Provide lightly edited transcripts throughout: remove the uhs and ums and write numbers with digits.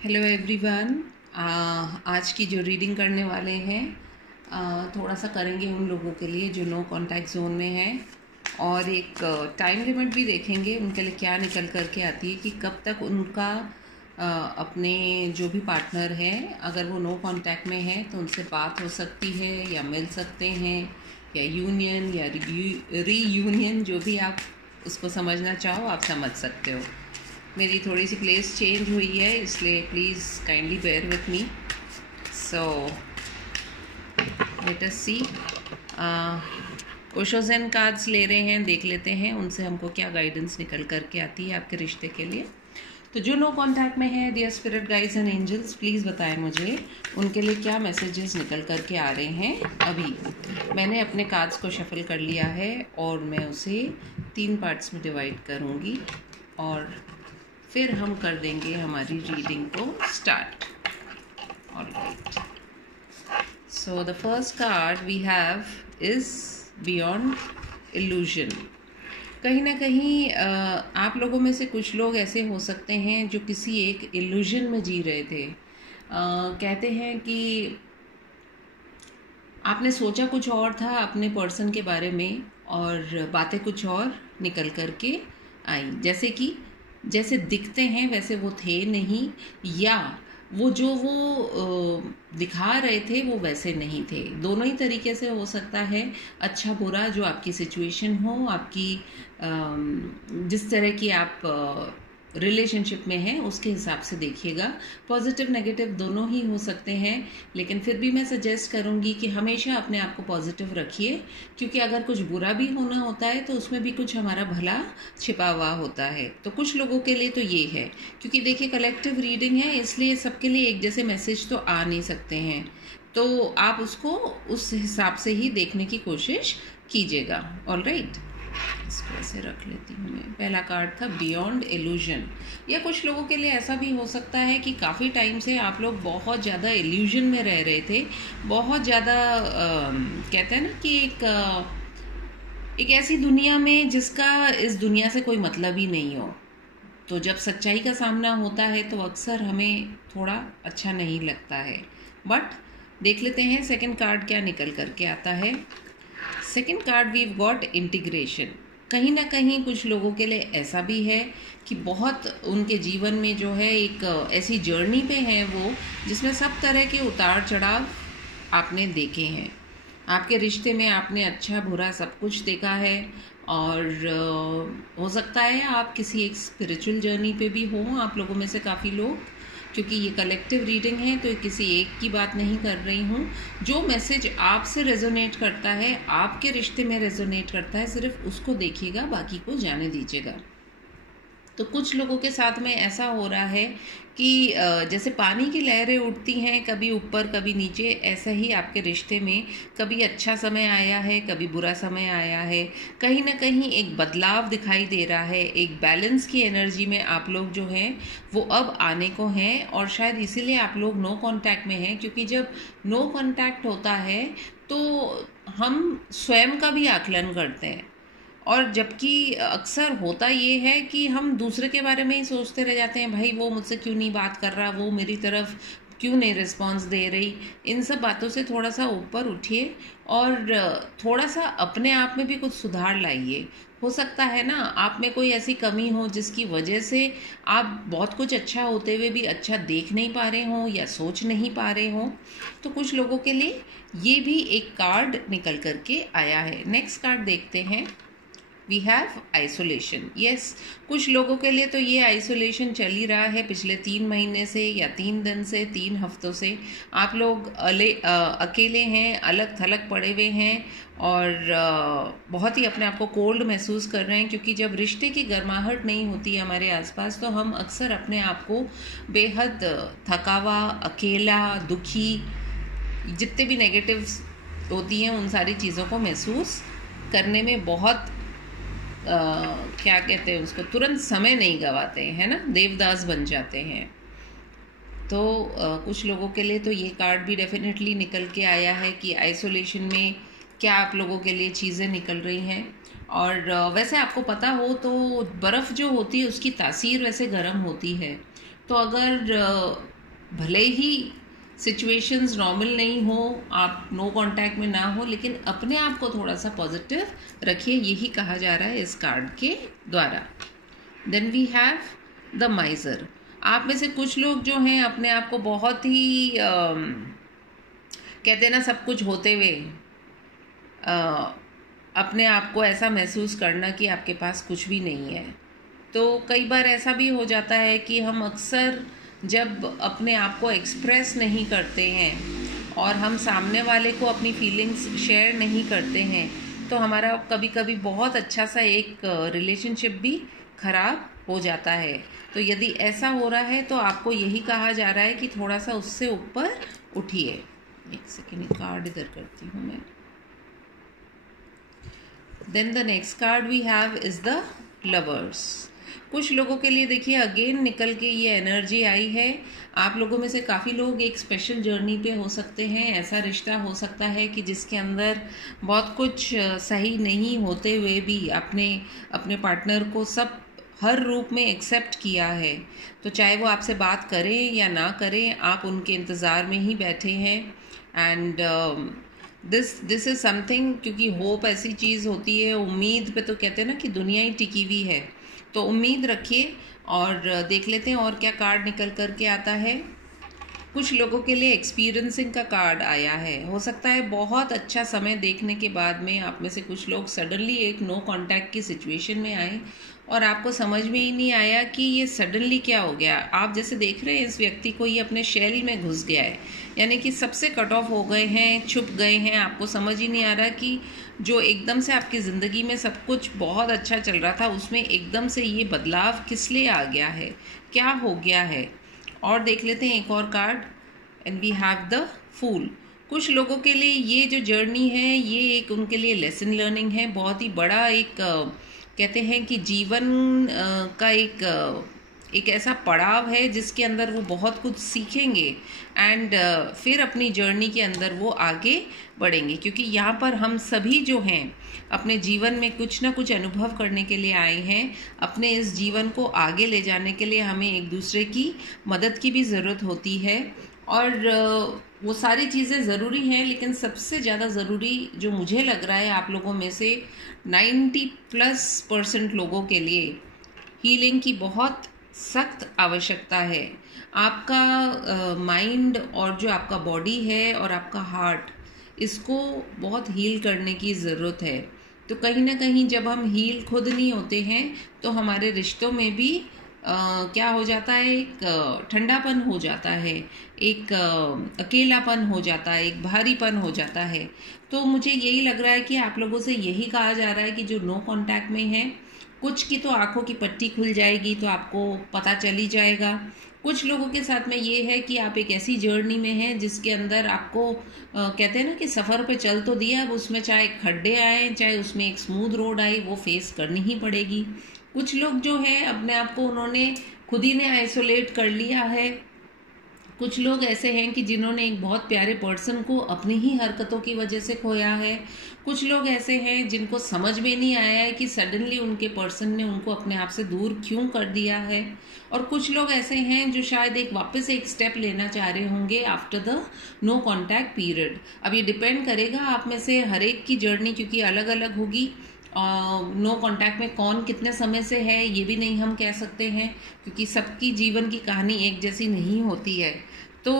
Hello everyone. आज की जो रीडिंग करने वाले हैं थोड़ा सा करेंगे उन लोगों के लिए जो नो कांटेक्ट जोन में हैं, और एक टाइम लिमिट भी देखेंगे उनके लिए क्या निकल कर के आती है कि कब तक उनका अपने जो भी पार्टनर है, अगर वो नो कांटेक्ट में है तो उनसे बात हो सकती है या मिल सकते हैं, या यूनियन या रीयूनियन, जो भी आप उसको समझना चाहो आप समझ सकते हो। मेरी थोड़ी सी प्लेस चेंज हुई है, इसलिए please kindly bear with me. So let us see, Osho Zen cards ले रहे हैं, देख लेते हैं उनसे हमको क्या गाइडेंस निकल करके आती है आपके रिश्ते के लिए। तो जो नो कांटेक्ट में है, dear spirit guides and angels, please बताएं मुझे उनके लिए क्या मैसेजेस निकल करके आ रहे हैं। अभी मैंने अपने कार्ड्स को शफल कर लिया है और मैं उसे 3 पार्ट्स में डिवाइड करूँगी और फिर हम कर देंगे हमारी रीडिंग को start. Alright, so the first card we have is beyond illusion. कहीं ना कहीं आप लोगों में से कुछ लोग ऐसे हो सकते हैं जो किसी एक इल्यूजन में जी रहे थे। कहते हैं कि आपने सोचा कुछ और था अपने पर्सन के बारे में और बातें कुछ और निकल करके आई, जैसे दिखते हैं वैसे वो थे नहीं, या वो जो वो दिखा रहे थे वो वैसे नहीं थे। दोनों ही तरीके से हो सकता है, अच्छा बुरा जो आपकी सिचुएशन हो, आपकी जिस तरह की आप रिलेशनशिप में है उसके हिसाब से देखिएगा। पॉजिटिव नेगेटिव दोनों ही हो सकते हैं, लेकिन फिर भी मैं सजेस्ट करूंगी कि हमेशा अपने आप को पॉजिटिव रखिए, क्योंकि अगर कुछ बुरा भी होना होता है तो उसमें भी कुछ हमारा भला छिपा हुआ होता है। तो कुछ लोगों के लिए तो ये है, क्योंकि देखिए कलेक्टिव रीडिंग है, इसलिए सबके लिए एक जैसे मैसेज तो आ नहीं सकते हैं, तो आप उसको उस हिसाब से ही देखने की कोशिश कीजिएगा। ऑलराइट, इसको ऐसे रख लेती हूँ मैं। पहला कार्ड था बियॉन्ड इल्यूजन। या कुछ लोगों के लिए ऐसा भी हो सकता है कि काफ़ी टाइम से आप लोग बहुत ज़्यादा इल्यूजन में रह रहे थे, बहुत ज़्यादा कहते हैं ना कि एक ऐसी दुनिया में जिसका इस दुनिया से कोई मतलब ही नहीं हो। तो जब सच्चाई का सामना होता है तो अक्सर हमें थोड़ा अच्छा नहीं लगता है। बट देख लेते हैं सेकंड कार्ड क्या निकल करके आता है। Second card we got integration. कहीं ना कहीं कुछ लोगों के लिए ऐसा भी है कि बहुत उनके जीवन में जो है एक ऐसी जर्नी पे है वो, जिसमें सब तरह के उतार चढ़ाव आपने देखे हैं। आपके रिश्ते में आपने अच्छा बुरा सब कुछ देखा है, और हो सकता है आप किसी एक स्पिरिचुअल जर्नी पे भी हो, आप लोगों में से काफ़ी लोग, क्योंकि ये कलेक्टिव रीडिंग है तो किसी एक की बात नहीं कर रही हूँ। जो मैसेज आपसे रेजोनेट करता है, आपके रिश्ते में रेजोनेट करता है, सिर्फ उसको देखिएगा, बाकी को जाने दीजिएगा। तो कुछ लोगों के साथ में ऐसा हो रहा है कि जैसे पानी की लहरें उठती हैं, कभी ऊपर कभी नीचे, ऐसा ही आपके रिश्ते में कभी अच्छा समय आया है, कभी बुरा समय आया है। कहीं ना कहीं एक बदलाव दिखाई दे रहा है, एक बैलेंस की एनर्जी में आप लोग जो हैं वो अब आने को हैं, और शायद इसीलिए आप लोग नो कांटेक्ट में हैं, क्योंकि जब नो कांटेक्ट होता है तो हम स्वयं का भी आकलन करते हैं, और जबकि अक्सर होता ये है कि हम दूसरे के बारे में ही सोचते रह जाते हैं, भाई वो मुझसे क्यों नहीं बात कर रहा, वो मेरी तरफ क्यों नहीं रिस्पॉन्स दे रही। इन सब बातों से थोड़ा सा ऊपर उठिए और थोड़ा सा अपने आप में भी कुछ सुधार लाइए। हो सकता है ना आप में कोई ऐसी कमी हो जिसकी वजह से आप बहुत कुछ अच्छा होते हुए भी अच्छा देख नहीं पा रहे हो या सोच नहीं पा रहे हो। तो कुछ लोगों के लिए ये भी एक कार्ड निकल करके आया है। नेक्स्ट कार्ड देखते हैं। We have isolation. यस, कुछ लोगों के लिए तो ये आइसोलेशन चल ही रहा है पिछले 3 महीने से, या 3 दिन से, 3 हफ्तों से। आप लोग अकेले हैं, अलग थलग पड़े हुए हैं, और बहुत ही अपने आप को कोल्ड महसूस कर रहे हैं, क्योंकि जब रिश्ते की गर्माहट नहीं होती है हमारे आसपास तो हम अक्सर अपने आप को बेहद थकावा, अकेला, दुखी, जितने भी नेगेटिव्स होती हैं उन सारी चीज़ों को महसूस करने में बहुत क्या कहते हैं उसको, तुरंत समय नहीं गवाते हैं ना, देवदास बन जाते हैं। तो कुछ लोगों के लिए तो ये कार्ड भी डेफिनेटली निकल के आया है कि आइसोलेशन में क्या आप लोगों के लिए चीज़ें निकल रही हैं। और वैसे आपको पता हो तो बर्फ़ जो होती है उसकी तासीर वैसे गर्म होती है, तो अगर भले ही सिचुएशंस नॉर्मल नहीं हो, आप नो कांटेक्ट में ना हो, लेकिन अपने आप को थोड़ा सा पॉजिटिव रखिए, यही कहा जा रहा है इस कार्ड के द्वारा। Then we have the miser. आप में से कुछ लोग जो हैं अपने आप को बहुत ही कहते हैं ना, सब कुछ होते हुए अपने आप को ऐसा महसूस करना कि आपके पास कुछ भी नहीं है। तो कई बार ऐसा भी हो जाता है कि हम अक्सर जब अपने आप को एक्सप्रेस नहीं करते हैं और हम सामने वाले को अपनी फीलिंग्स शेयर नहीं करते हैं, तो हमारा कभी कभी बहुत अच्छा सा एक रिलेशनशिप भी ख़राब हो जाता है। तो यदि ऐसा हो रहा है तो आपको यही कहा जा रहा है कि थोड़ा सा उससे ऊपर उठिए। एक सेकेंड, कार्ड इधर करती हूँ मैं। Then the next card we have is the lovers. कुछ लोगों के लिए देखिए अगेन निकल के ये एनर्जी आई है। आप लोगों में से काफ़ी लोग एक स्पेशल जर्नी पे हो सकते हैं। ऐसा रिश्ता हो सकता है कि जिसके अंदर बहुत कुछ सही नहीं होते हुए भी अपने पार्टनर को सब हर रूप में एक्सेप्ट किया है। तो चाहे वो आपसे बात करें या ना करें, आप उनके इंतज़ार में ही बैठे हैं। एंड दिस इज़ समथिंग, क्योंकि होप ऐसी चीज़ होती है, उम्मीद पे तो कहते हैं ना कि दुनिया ही टिकी हुई है। तो उम्मीद रखिए और देख लेते हैं और क्या कार्ड निकल कर के आता है। कुछ लोगों के लिए एक्सपीरियंसिंग का कार्ड आया है। हो सकता है बहुत अच्छा समय देखने के बाद में आप में से कुछ लोग सडनली एक नो कांटेक्ट की सिचुएशन में आए और आपको समझ में ही नहीं आया कि ये सडनली क्या हो गया। आप जैसे देख रहे हैं इस व्यक्ति को, ये अपने शेल में घुस गया है, यानी कि सबसे कट ऑफ हो गए हैं, छुप गए हैं। आपको समझ ही नहीं आ रहा कि जो एकदम से आपकी ज़िंदगी में सब कुछ बहुत अच्छा चल रहा था, उसमें एकदम से ये बदलाव किस लिए आ गया है, क्या हो गया है। और देख लेते हैं एक और card, and we have the fool. कुछ लोगों के लिए ये जो जर्नी है ये एक उनके लिए लेसन लर्निंग है, बहुत ही बड़ा एक कहते हैं कि जीवन का एक ऐसा पड़ाव है जिसके अंदर वो बहुत कुछ सीखेंगे एंड फिर अपनी जर्नी के अंदर वो आगे बढ़ेंगे। क्योंकि यहाँ पर हम सभी जो हैं अपने जीवन में कुछ ना कुछ अनुभव करने के लिए आए हैं। अपने इस जीवन को आगे ले जाने के लिए हमें एक दूसरे की मदद की भी ज़रूरत होती है और वो सारी चीज़ें ज़रूरी हैं, लेकिन सबसे ज़्यादा ज़रूरी जो मुझे लग रहा है आप लोगों में से 90+ % लोगों के लिए हीलिंग की बहुत सख्त आवश्यकता है। आपका माइंड और जो आपका बॉडी है और आपका हार्ट, इसको बहुत हील करने की ज़रूरत है। तो कहीं ना कहीं जब हम हील खुद नहीं होते हैं तो हमारे रिश्तों में भी क्या हो जाता है, एक ठंडापन हो जाता है, एक अकेलापन हो जाता है, एक भारीपन हो जाता है। तो मुझे यही लग रहा है कि आप लोगों से यही कहा जा रहा है कि जो नो कांटेक्ट में है, कुछ की तो आंखों की पट्टी खुल जाएगी तो आपको पता चल ही जाएगा। कुछ लोगों के साथ में ये है कि आप एक ऐसी जर्नी में हैं जिसके अंदर आपको कहते हैं ना कि सफ़र पे चल तो दिया, अब उसमें चाहे खड्डे आए चाहे उसमें एक स्मूथ रोड आई, वो फेस करनी ही पड़ेगी। कुछ लोग जो हैं अपने आप को उन्होंने खुद ही ने आइसोलेट कर लिया है। कुछ लोग ऐसे हैं कि जिन्होंने एक बहुत प्यारे पर्सन को अपनी ही हरकतों की वजह से खोया है। कुछ लोग ऐसे हैं जिनको समझ में नहीं आया है कि सडनली उनके पर्सन ने उनको अपने आप से दूर क्यों कर दिया है। और कुछ लोग ऐसे हैं जो शायद वापस एक स्टेप लेना चाह रहे होंगे after the no contact period. अब ये डिपेंड करेगा आप में से हर एक की जर्नी, क्योंकि अलग अलग होगी। नो कांटेक्ट में कौन कितने समय से है ये भी नहीं हम कह सकते हैं, क्योंकि सबकी जीवन की कहानी एक जैसी नहीं होती है। तो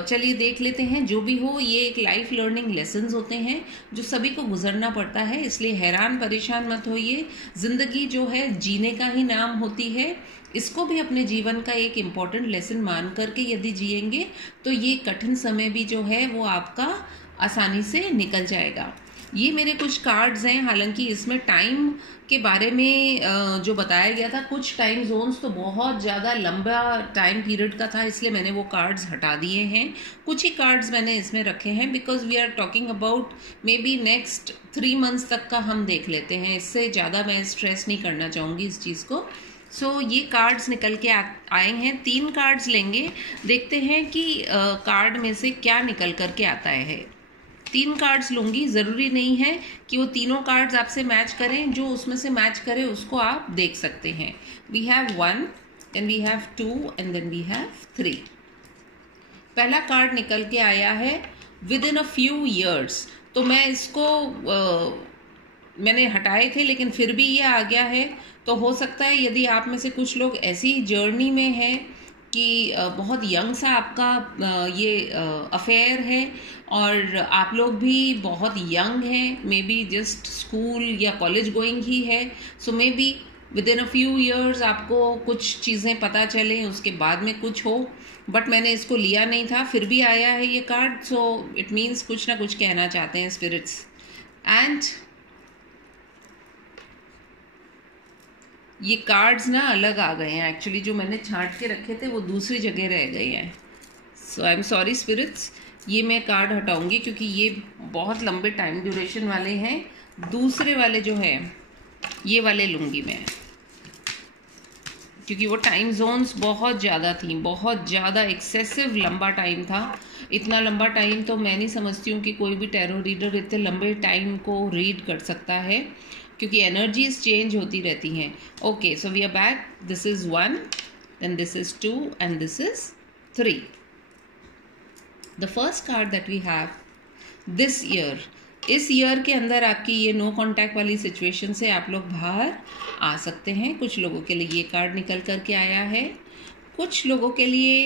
चलिए देख लेते हैं। जो भी हो, ये एक लाइफ लर्निंग लेसन्स होते हैं जो सभी को गुजरना पड़ता है, इसलिए हैरान परेशान मत होइए। ज़िंदगी जो है जीने का ही नाम होती है, इसको भी अपने जीवन का एक इम्पॉर्टेंट लेसन मान करके यदि जिएंगे तो ये कठिन समय भी जो है वो आपका आसानी से निकल जाएगा। ये मेरे कुछ कार्ड्स हैं, हालांकि इसमें टाइम के बारे में जो बताया गया था, कुछ टाइम जोन्स तो बहुत ज़्यादा लंबा टाइम पीरियड का था, इसलिए मैंने वो कार्ड्स हटा दिए हैं। कुछ ही कार्ड्स मैंने इसमें रखे हैं because we are talking about maybe next 3 months तक का हम देख लेते हैं। इससे ज़्यादा मैं स्ट्रेस नहीं करना चाहूँगी इस चीज़ को। सो ये कार्ड्स निकल के आए हैं। 3 कार्ड्स लेंगे, देखते हैं कि कार्ड में से क्या निकल कर के आता है। 3 कार्ड्स लूँगी, ज़रूरी नहीं है कि वो तीनों कार्ड्स आपसे मैच करें, जो उसमें से मैच करे उसको आप देख सकते हैं। We have 1, then we have 2 and then we have 3. पहला कार्ड निकल के आया है within a few years. तो मैं इसको मैंने हटाए थे लेकिन फिर भी ये आ गया है. तो हो सकता है यदि आप में से कुछ लोग ऐसी जर्नी में हैं कि बहुत यंग सा आपका ये अफेयर है और आप लोग भी बहुत यंग हैं, मे बी जस्ट स्कूल या कॉलेज गोइंग ही है. So may be with in a few years आपको कुछ चीज़ें पता चलें, उसके बाद में कुछ हो. बट मैंने इसको लिया नहीं था, फिर भी आया है ये कार्ड. सो इट मीन्स कुछ ना कुछ कहना चाहते हैं स्पिरिट्स. एंड ये कार्ड्स ना अलग आ गए हैं एक्चुअली. जो मैंने छांट के रखे थे वो दूसरी जगह रह गए हैं. सो आई एम सॉरी स्पिरिट्स. ये मैं कार्ड हटाऊंगी क्योंकि ये बहुत लंबे टाइम ड्यूरेशन वाले हैं. दूसरे वाले जो हैं ये वाले लूँगी मैं, क्योंकि वो टाइम जोन्स बहुत ज़्यादा थी, बहुत ज़्यादा एक्सेसिव लंबा टाइम था. इतना लंबा टाइम तो मैं नहीं समझती हूँ कि कोई भी टैरो रीडर इतने लंबे टाइम को रीड कर सकता है, क्योंकि एनर्जीज चेंज होती रहती हैं. Okay, so we are back. This is 1, then this is 2 and this is 3. The first card that we have this year, इस ईयर के अंदर आपकी ये नो कॉन्टैक्ट वाली सिचुएशन से आप लोग बाहर आ सकते हैं. कुछ लोगों के लिए ये कार्ड निकल कर के आया है. कुछ लोगों के लिए,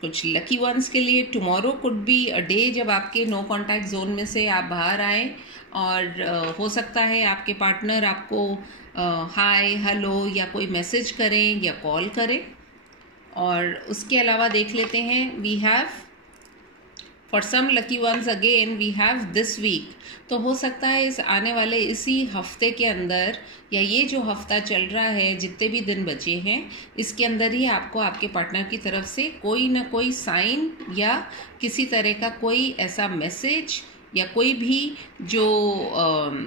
कुछ लकी वंस के लिए tomorrow could be a day जब आपके नो कॉन्टैक्ट जोन में से आप बाहर आए. और हो सकता है आपके पार्टनर आपको हाय, हेलो या कोई मैसेज करें या कॉल करें. और उसके अलावा देख लेते हैं, we have for some lucky ones again we have this week. तो हो सकता है इस आने वाले इसी हफ्ते के अंदर, या ये जो हफ्ता चल रहा है, जितने भी दिन बचे हैं, इसके अंदर ही आपको आपके पार्टनर की तरफ से कोई ना कोई साइन या किसी तरह का कोई ऐसा मैसेज या कोई भी जो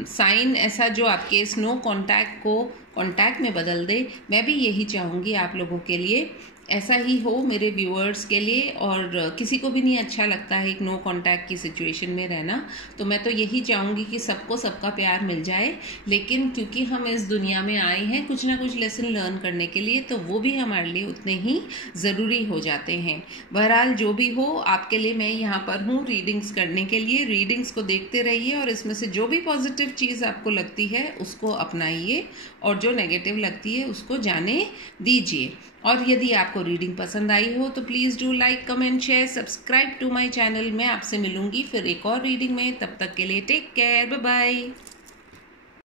साइन ऐसा जो आपके इस नो कॉन्टैक्ट को कॉन्टैक्ट में बदल दे. मैं भी यही चाहूँगी आप लोगों के लिए ऐसा ही हो, मेरे व्यूअर्स के लिए. और किसी को भी नहीं अच्छा लगता है एक नो कॉन्टैक्ट की सिचुएशन में रहना. तो मैं तो यही चाहूँगी कि सबको सबका प्यार मिल जाए. लेकिन क्योंकि हम इस दुनिया में आए हैं कुछ ना कुछ लेसन लर्न करने के लिए, तो वो भी हमारे लिए उतने ही ज़रूरी हो जाते हैं. बहरहाल जो भी हो, आपके लिए मैं यहाँ पर हूँ रीडिंग्स करने के लिए. रीडिंग्स को देखते रहिए और इसमें से जो भी पॉजिटिव चीज़ आपको लगती है उसको अपनाइए और जो नेगेटिव लगती है उसको जाने दीजिए. और यदि आपको रीडिंग पसंद आई हो तो please do like, comment, share, subscribe to my channel. मैं आपसे मिलूंगी फिर एक और रीडिंग में. तब तक के लिए टेक केयर, बाय बाय.